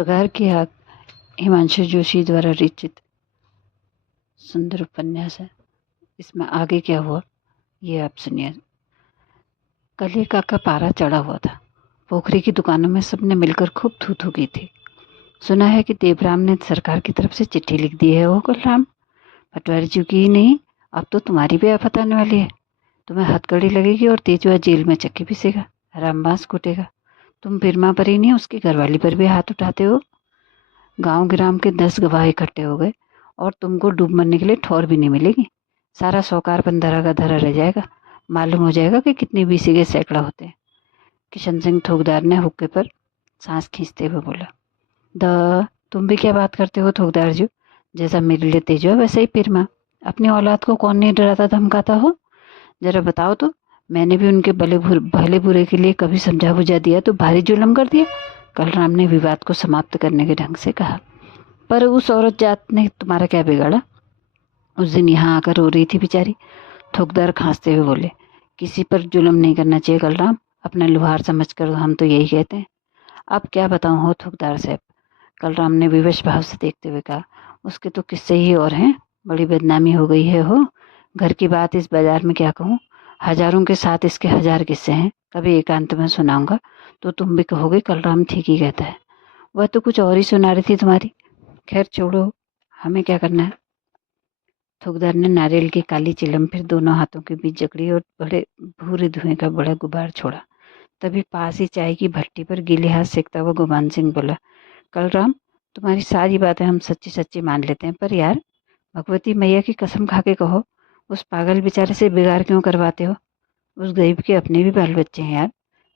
पगार की आग हिमांशु जोशी द्वारा रचित सुंदर उपन्यास है। इसमें आगे क्या हुआ ये आप सुनिए। कल ही काका पारा चढ़ा हुआ था। पोखरी की दुकानों में सबने मिलकर खूब थू थू की थी। सुना है कि देवराम ने सरकार की तरफ से चिट्ठी लिख दी है। वो कलराम, पटवारी जी की ही नहीं, अब तो तुम्हारी भी आफत आने वाली है। तुम्हें हथकड़ी लगेगी और तेजुआ जेल में चक्की पीसेगा, रामबांस कूटेगा। तुम बिरमा पर ही नहीं, उसकी घरवाली पर भी हाथ उठाते हो। गांव गिराम के 10 गवाह इकट्ठे हो गए और तुमको डूब मरने के लिए ठौर भी नहीं मिलेगी। सारा सौकारपन धरा का धरा रह जाएगा। मालूम हो जाएगा कि कितने बीसी के सैकड़ा होते हैं। किशन सिंह थोकदार ने हुक्के पर सांस खींचते हुए बोला। तुम भी क्या बात करते हो थोकदार जी? जैसा मेरे लिए तेज हो वैसे ही पिरमा। अपनी औलाद को कौन नहीं डराता धमकाता हो? जरा बताओ तो। मैंने भी उनके भले बुरे के लिए कभी समझा बुझा दिया तो भारी जुल्म कर दिया? कलराम ने विवाद को समाप्त करने के ढंग से कहा। पर उस औरत जात ने तुम्हारा क्या बिगाड़ा? उस दिन यहाँ आकर रो रही थी बेचारी। थोकदार खांसते हुए बोले। किसी पर जुल्म नहीं करना चाहिए कलराम, अपना लुहार समझकर हम तो यही कहते हैं। अब क्या बताऊं हो थोकदार साहब? कलराम ने विवश भाव से देखते हुए कहा। उसके तो किस्से ही और हैं। बड़ी बदनामी हो गई है हो। घर की बात इस बाजार में क्या कहूँ। हजारों के साथ इसके हजार किस्से हैं। कभी एकांत में सुनाऊंगा तो तुम भी कहोगे कलराम ठीक ही कहता है। वह तो कुछ और ही सुना रही थी तुम्हारी। खैर छोड़ो, हमें क्या करना है? थोकदार ने नारियल की काली चिलम फिर दोनों हाथों के बीच जकड़ी और बड़े भूरे धुएं का बड़ा गुबार छोड़ा। तभी पास ही चाय की भट्टी पर गीले हाथ सेकता हुआ गुमान सिंह बोला। कलराम, तुम्हारी सारी बातें हम सच्ची सच्ची मान लेते हैं, पर यार भगवती मैया की कसम खा के कहो, उस पागल बेचारे से बिगाड़ क्यों करवाते हो? उस गरीब के अपने भी बाल बच्चे हैं यार।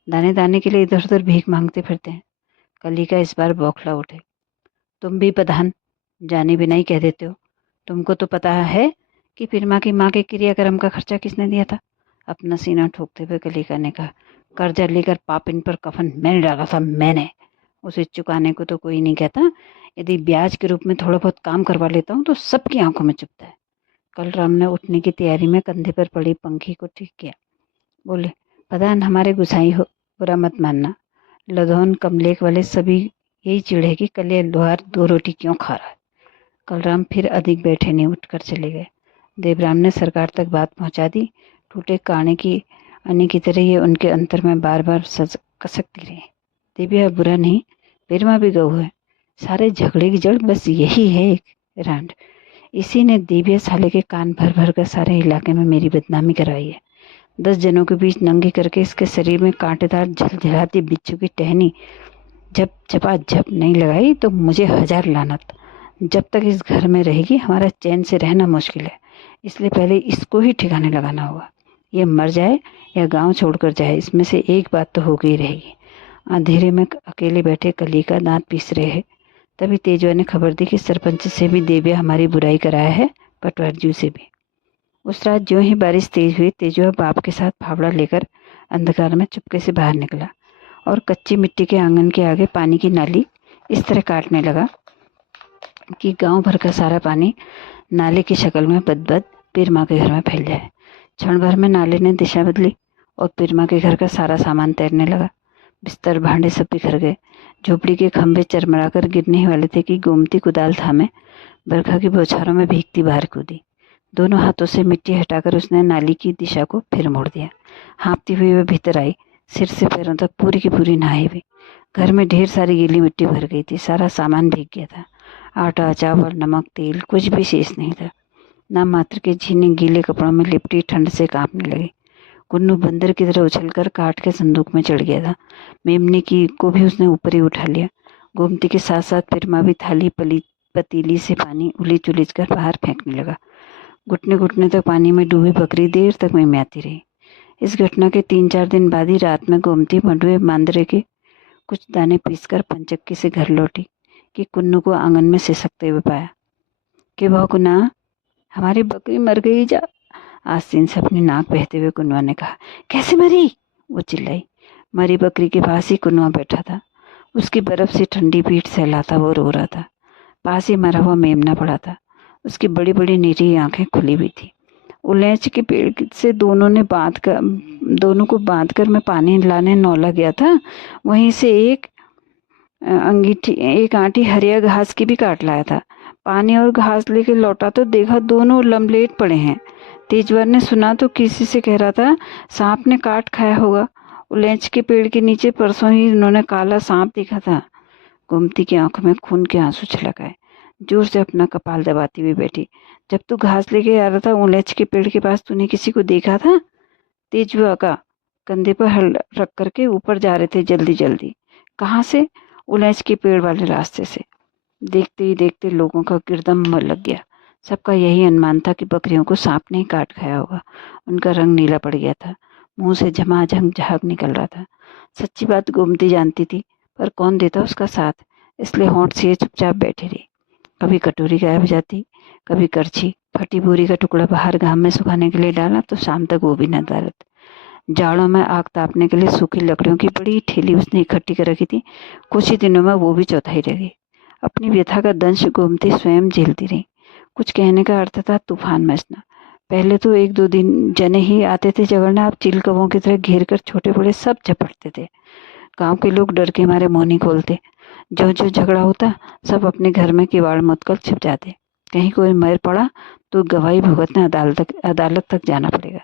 दाने दाने के लिए इधर उधर भीख मांगते फिरते हैं। कली का इस बार बौखला उठे। तुम भी प्रधान जाने बिना ही कह देते हो। तुमको तो पता है कि पिरमा की माँ के क्रियाक्रम का खर्चा किसने दिया था? अपना सीना ठोकते हुए कलिका ने कहा। कर्जा लेकर पापिन पर कफन मैंने डाला था, मैंने। उसे चुकाने को तो कोई नहीं कहता। यदि ब्याज के रूप में थोड़ा बहुत काम करवा लेता हूँ तो सबकी आंखों में चुभता है। कलराम ने उठने की तैयारी में कंधे पर पड़ी पंखी को ठीक किया। बोले, प्रधान हमारे गुसाई हो, बुरा मत मानना। लधौन कमलेख वाले सभी यही चिढ़े कि कल ये लोहार 2 रोटी क्यों खा रहा है। कलराम फिर अधिक बैठे नहीं, उठकर चले गए। देवराम ने सरकार तक बात पहुंचा दी। टूटे काने की अने की तरह ये उनके अंतर में बार बार कसकती रही। दिव्या बुरा नहीं, पिरमा भी गऊ है। सारे झगड़े की जड़ बस यही है, एक रांड। इसी ने दिव्या साले के कान भर भर कर सारे इलाके में मेरी बदनामी करवाई है। 10 जनों के बीच नंगी करके इसके शरीर में कांटेदार झलझलाती बिच्छू की टहनी जब चपा जब नहीं लगाई तो मुझे 1000 लानत। जब तक इस घर में रहेगी हमारा चैन से रहना मुश्किल है। इसलिए पहले इसको ही ठिकाने लगाना होगा। ये मर जाए या गांव छोड़कर जाए, इसमें से एक बात तो हो गई रहेगी। अंधेरे में अकेले बैठे कली का दांत पीस रहे हैं। तभी तेजवा ने खबर दी कि सरपंच से भी देविया हमारी बुराई कराया है, पटवारी से भी। उस रात ज्यों ही बारिश तेज हुई, तेजवा बाप के साथ फावड़ा लेकर अंधकार में चुपके से बाहर निकला और कच्ची मिट्टी के आंगन के आगे पानी की नाली इस तरह काटने लगा कि गांव भर का सारा पानी नाले की शक्ल में बदबद पिरमा के घर में फैल जाए। क्षण भर में नाले ने दिशा बदली और पिरमा के घर का सारा सामान तैरने लगा। बिस्तर भांडे सब बिखर गए। झोपड़ी के खंभे चरमराकर गिरने ही वाले थे कि गोमती कुदाल थामे बरखा की बौछारों में भीगती बाहर कूदी। दोनों हाथों से मिट्टी हटाकर उसने नाली की दिशा को फिर मोड़ दिया। हाँफती हुई वह भीतर आई, सिर से पैरों तक पूरी की पूरी नहाई हुई। घर में ढेर सारी गीली मिट्टी भर गई थी। सारा सामान भीग गया था। आटा, चावल, नमक, तेल कुछ भी शेष नहीं था। नाम मात्र के झीने गीले कपड़ों में लिपटी ठंड से कांपने लगी। कुन्नू बंदर की तरह उछलकर काट के संदूक में चढ़ गया था। मेमने की को भी उसने ऊपर ही उठा लिया। गोमती के साथ साथ पिरमा भी थाली पतीली से पानी उलीच उलीच कर बाहर फेंकने लगा। घुटने घुटने तक पानी में डूबी बकरी देर तक मिमियाती रही। इस घटना के 3-4 दिन बाद ही रात में गोमती मंडुए मांदरे के कुछ दाने पीसकर पंचक्की से घर लौटी कि कुन्नू को आंगन में सिसकते हुए पाया। कि वह कुन्ना, हमारी बकरी मर गई जा। आस्तीन से अपनी नाक बहते हुए कुनवा ने कहा। कैसे मरी? वो चिल्लाई। मरी बकरी के पास ही कुनवा बैठा था। उसकी बर्फ सी ठंडी पीठ सहलाता वो रो रहा था। पास ही मरा हुआ मेमना पड़ा था। उसकी बड़ी बड़ी नीली आंखें खुली हुई थी। उलेच के पेड़ से दोनों को बांध कर मैं पानी लाने नौला गया था। वहीं से एक अंगीठी एक आंटी हरिया घास की भी काट लाया था। पानी और घास लेके लौटा तो देखा दोनों लम्बलेट पड़े हैं। तेजवर ने सुना तो किसी से कह रहा था सांप ने काट खाया होगा। उलेंच के पेड़ के नीचे परसों ही उन्होंने काला सांप देखा था। गोमती की आंखों में खून के आंसू छलक आए। जोर से अपना कपाल दबाती हुई बैठी। जब तू घास लेके आ रहा था उलेंच के पेड़ के पास तूने किसी को देखा था? तेजुआ का कंधे पर हल रख करके ऊपर जा रहे थे जल्दी जल्दी। कहाँ से? उलेंच के पेड़ वाले रास्ते से। देखते ही देखते लोगों का गिरदम लग गया। सबका यही अनुमान था कि बकरियों को सांप ने ही काट खाया होगा। उनका रंग नीला पड़ गया था। मुंह से झमाझम झाग निकल रहा था। सच्ची बात गोमती जानती थी, पर कौन देता उसका साथ, इसलिए होंठ से चुपचाप बैठी रही। कभी कटोरी गायब हो जाती, कभी करछी। फटी बोरी का टुकड़ा बाहर घाम में सुखाने के लिए डाला तो शाम तक वो भी न दारत। जाड़ों में आग तापने के लिए सूखी लकड़ियों की बड़ी ठेली उसने इकट्ठी कर रखी थी। कुछ ही दिनों में वो भी चौथाई रह गई। अपनी व्यथा का दंश गोमती स्वयं झेलती रही। कुछ कहने का अर्थ था तूफान मचना। पहले तो एक दो दिन जने ही आते थे झगड़ने, अब चील कौवों की तरह घेर कर छोटे बड़े सब झपटते थे। गांव के लोग डर के मारे मुंह नहीं खोलते। जो जो झगड़ा होता सब अपने घर में किवाड़ मुदकर छिप जाते। कहीं कोई मर पड़ा तो गवाही भुगतने अदालत तक जाना पड़ेगा।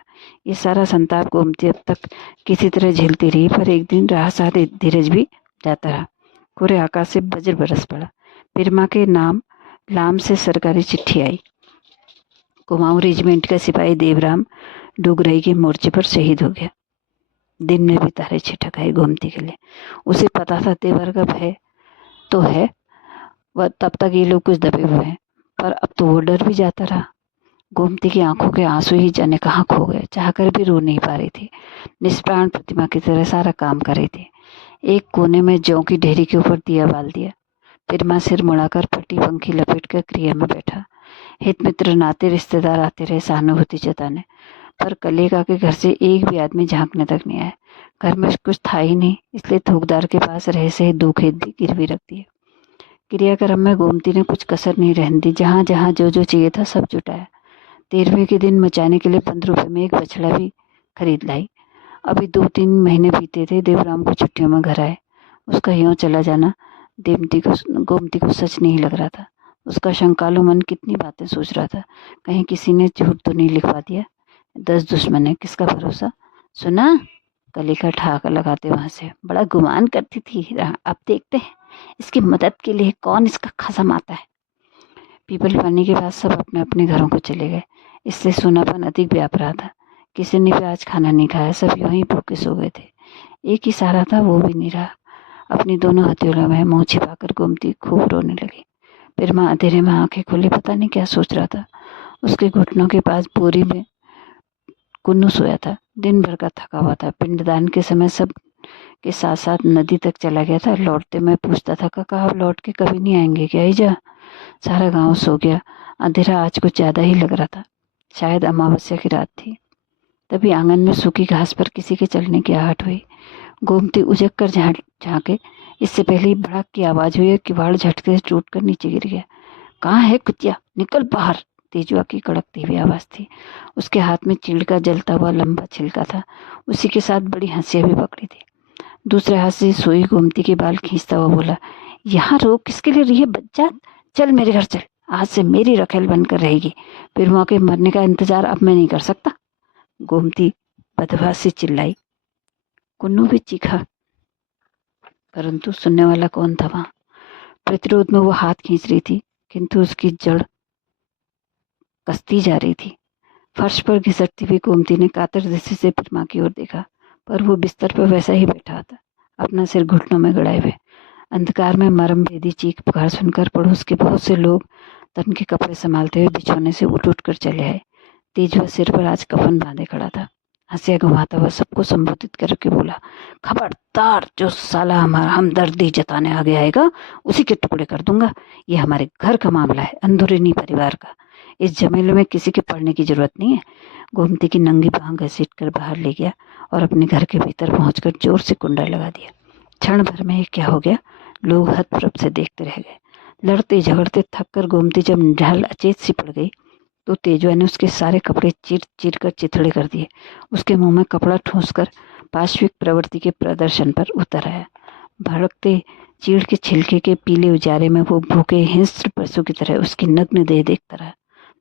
ये सारा संताप गोमती अब तक किसी तरह झेलती रही, पर एक दिन राह धीरज भी जाता रहा। पूरे आकाश से वज्र बरस पड़ा। पिरमा के नाम लाम से सरकारी चिट्ठी आई। कुमाऊं रेजिमेंट का सिपाही देवराम डुगरई के मोर्चे पर शहीद हो गया। दिन में भी तारे छिटक आए गोमती के लिए। उसे पता था तेवर का भय तो है, वह तब तक ये लोग कुछ दबे हुए हैं, पर अब तो वो डर भी जाता रहा। गोमती की आंखों के आंसू ही जाने कहाँ खो गए। चाहकर भी रो नहीं पा रही थी। निष्प्राण प्रतिमा की तरह सारा काम कर रही थी। एक कोने में जौ की ढेरी के ऊपर दिया बाल दिया। पिरमा सिर मुड़ाकर फटी पंखी लपेट कर क्रिया में बैठा। हित मित्र नाते रिश्तेदार आते रहे सहानुभूति जताने, पर कलेगा के घर से एक भी आदमी झांकने तक नहीं आया। घर में कुछ था ही नहीं, इसलिए थोकदार के पास रह से 2 खेत भी गिरवी रख दिए। क्रियाक्रम में गोमती ने कुछ कसर नहीं रहने दी। जहाँ जहाँ जो जो चाहिए था सब जुटाया। 13वें के दिन मचाने के लिए 15 रुपये में एक बछड़ा भी खरीद लाई। अभी 2-3 महीने बीते थे, देवराम को छुट्टियों में घर आए। उसका यूँ चला जाना गोमती को सच नहीं लग रहा था। उसका शंकालु मन कितनी बातें सोच रहा था। कहीं किसी ने झूठ तो नहीं लिखवा दिया। 10 दुश्मन है, किसका भरोसा। सुना, कलिका ठहाका लगाते वहां से, बड़ा गुमान करती थी, अब देखते हैं इसकी मदद के लिए कौन इसका खसम आता है। पीपल पानी के बाद सब अपने अपने घरों को चले गए, इससे सूनापन अधिक व्याप रहा था। किसी ने भी आज खाना नहीं खाया, सब यूं ही भूखे सो गए थे। एक ही सहारा था, वो भी नहीं रहा। अपनी दोनों हथेलियों में मुंह छिपाकर गोमती खूब रोने लगी। पिरमा अंधेरे में आंखें खोले पता नहीं क्या सोच रहा था। उसके घुटनों के पास बोरी में कुन्नू सोया था। दिन भर का थका हुआ था। पिंडदान के समय सब के साथ साथ नदी तक चला गया था। लौटते मैं पूछता था, काका आप लौट के कभी नहीं आएंगे क्या? ही जा। सारा गांव सो गया। अंधेरा आज कुछ ज्यादा ही लग रहा था। शायद अमावस्या की रात थी। तभी आंगन में सूखी घास पर किसी के चलने की आहट हुई। गोमती उजक कर झांके, इससे पहले ही भड़क की आवाज हुई और किवाड़ झटके से टूटकर नीचे गिर गया। कहाँ है कुतिया, निकल बाहर, तेजुआ की कड़कती हुई आवाज थी। उसके हाथ में चीड़ का जलता हुआ लंबा छिलका था। उसी के साथ बड़ी हंसिया भी पकड़ी थी। दूसरे हाथ से सोई गोमती के बाल खींचता हुआ बोला, यहाँ रोक किसके लिए रही है बच्चा? चल मेरे घर चल, आज से मेरी रखेल बनकर रहेगी। पिरमा के मरने का इंतजार अब मैं नहीं कर सकता। गोमती बदहवास से चिल्लाई। कुन्नू भी चीखा, परंतु सुनने वाला कौन था वहां? प्रतिरोध में वो हाथ खींच रही थी, किंतु उसकी जड़ कसती जा रही थी। फर्श पर घिसटती हुई गोमती ने कातर दृष्टि से पिरमा की ओर देखा, पर वो बिस्तर पर वैसा ही बैठा था, अपना सिर घुटनों में गड़ाए हुए। अंधकार में मरम भेदी चीख पुकार सुनकर पड़ोस के बहुत से लोग तन के कपड़े संभालते हुए बिछौने से उठ उठ कर चले आए। तेजुआ सिर पर आज कफन बांधे खड़ा था। हंसिया घुमाता हुआ सबको संबोधित करके बोला, खबरदार, जो साला हमारा हमदर्दी जताने आगे आएगा उसी के टुकड़े कर दूंगा। ये हमारे घर का मामला है, अंदरूनी परिवार का। इस झमेले में किसी के पड़ने की जरूरत नहीं है। गोमती की नंगी बांह घसीट कर बाहर ले गया और अपने घर के भीतर पहुंचकर जोर से कुंडा लगा दिया। क्षण भर में क्या हो गया, लोग हतप्रभ से देखते रह गए। लड़ते झगड़ते थक कर गोमती जब ढल अचेत सी पड़ गई तो तेजुआ ने उसके सारे कपड़े चीर चीर कर चिथड़े कर दिए। उसके मुंह में कपड़ा ठूंस कर पाश्विक प्रवृत्ति के प्रदर्शन पर उतर आया। भड़कते चीड़ के छिलके के पीले उजाले में वो भूखे हिंस्र पशु की तरह उसकी नग्न देह देखता रहा।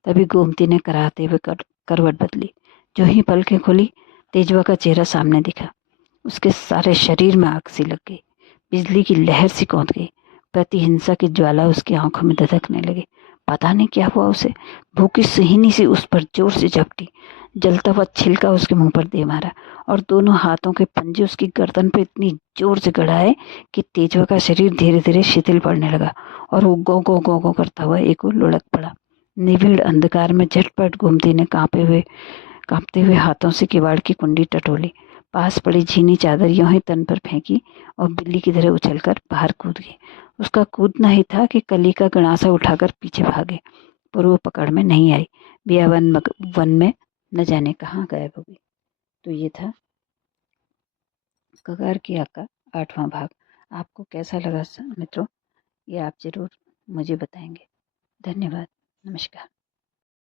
तभी गोमती ने कराहते हुए करवट बदली। जो ही पलकें खोली, तेजवा का चेहरा सामने दिखा। उसके सारे शरीर में आग सी लग गई, बिजली की लहर सी कौंध गई। प्रतिहिंसा की ज्वाला उसकी आंखों में धधकने लगी। पता नहीं क्या हुआ उसे। भूखी सिहिनी सी उस पर जोर से झपटी, जलता हुआ छिलका उसके मुंह पर दे मारा और दोनों हाथों के पंजे उसकी गर्दन पर इतनी जोर से गड़ाए कि तेजवा का शरीर धीरे धीरे शिथिल पड़ने लगा और वो गौ गौ गौ गौ करता हुआ एक ओर लुढ़क पड़ा। निविड़ अंधकार में झटपट गोमती ने कांपते हुए हाथों से किवाड़ की कुंडी टटोली, पास पड़ी झीनी चादर यों ही तन पर फेंकी और बिल्ली की तरह उछलकर बाहर कूद गई। उसका कूदना ही था कि कली का गणासा उठाकर पीछे भागे, पर वो पकड़ में नहीं आई। वन में न जाने कहाँ गायब हो गई। तो ये था कगार की आग का 8वां भाग। आपको कैसा लगा मित्रों, ये आप जरूर मुझे बताएंगे। धन्यवाद। नमस्कार।